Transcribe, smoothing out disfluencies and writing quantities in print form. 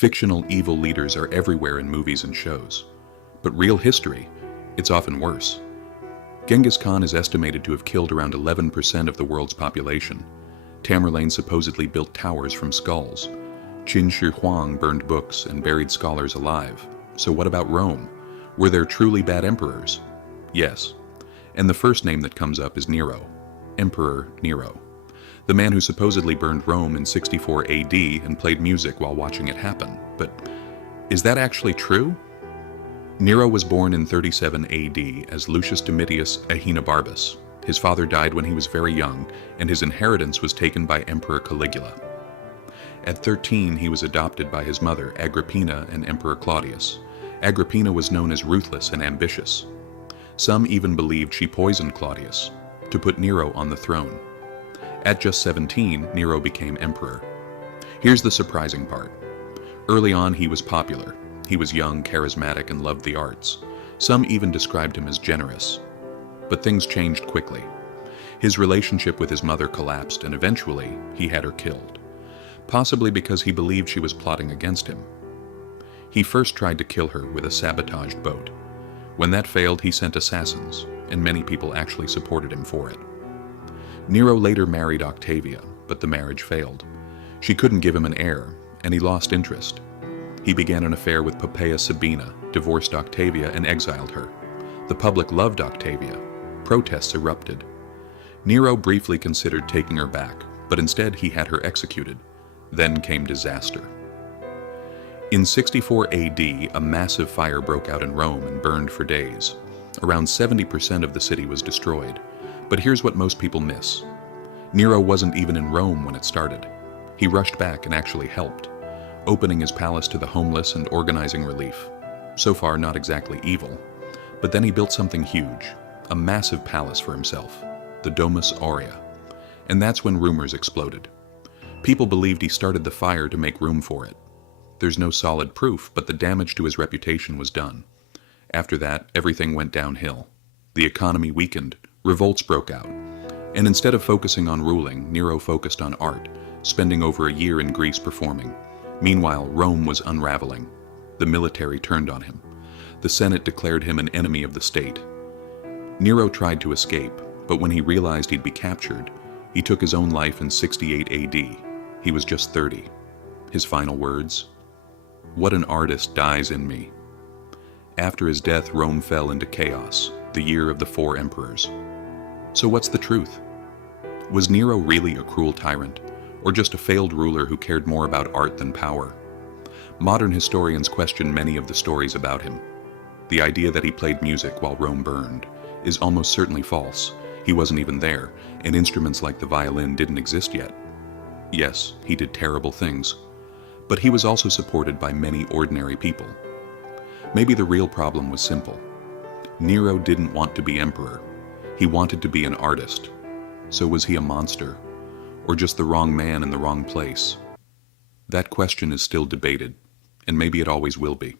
Fictional evil leaders are everywhere in movies and shows. But real history, it's often worse. Genghis Khan is estimated to have killed around 11% of the world's population. Tamerlane supposedly built towers from skulls. Qin Shi Huang burned books and buried scholars alive. So what about Rome? Were there truly bad emperors? Yes. And the first name that comes up is Nero, Emperor Nero, the man who supposedly burned Rome in 64 AD and played music while watching it happen. But is that actually true? Nero was born in 37 AD as Lucius Domitius Ahenobarbus. His father died when he was very young, and his inheritance was taken by Emperor Caligula. At 13, he was adopted by his mother, Agrippina, and Emperor Claudius. Agrippina was known as ruthless and ambitious. Some even believed she poisoned Claudius to put Nero on the throne. At just 17, Nero became emperor. Here's the surprising part. Early on, he was popular. He was young, charismatic, and loved the arts. Some even described him as generous. But things changed quickly. His relationship with his mother collapsed, and eventually, he had her killed. Possibly because he believed she was plotting against him. He first tried to kill her with a sabotaged boat. When that failed, he sent assassins, and many people actually supported him for it. Nero later married Octavia, but the marriage failed. She couldn't give him an heir, and he lost interest. He began an affair with Poppaea Sabina, divorced Octavia, and exiled her. The public loved Octavia. Protests erupted. Nero briefly considered taking her back, but instead he had her executed. Then came disaster. In 64 AD, a massive fire broke out in Rome and burned for days. Around 70% of the city was destroyed. But here's what most people miss. Nero wasn't even in Rome when it started. He rushed back and actually helped, opening his palace to the homeless and organizing relief. So far, not exactly evil. But then he built something huge, a massive palace for himself, the Domus Aurea. And that's when rumors exploded. People believed he started the fire to make room for it. There's no solid proof, but the damage to his reputation was done. After that, everything went downhill. The economy weakened, revolts broke out. And instead of focusing on ruling, Nero focused on art, spending over a year in Greece performing. Meanwhile, Rome was unraveling. The military turned on him. The Senate declared him an enemy of the state. Nero tried to escape, but when he realized he'd be captured, he took his own life in 68 AD. He was just 30. His final words, "What an artist dies in me." After his death, Rome fell into chaos, the year of the 4 emperors. So what's the truth? Was Nero really a cruel tyrant, or just a failed ruler who cared more about art than power? Modern historians question many of the stories about him. The idea that he played music while Rome burned is almost certainly false. He wasn't even there, and instruments like the violin didn't exist yet. Yes, he did terrible things, but he was also supported by many ordinary people. Maybe the real problem was simple. Nero didn't want to be emperor. He wanted to be an artist. So was he a monster, or just the wrong man in the wrong place? That question is still debated, and maybe it always will be.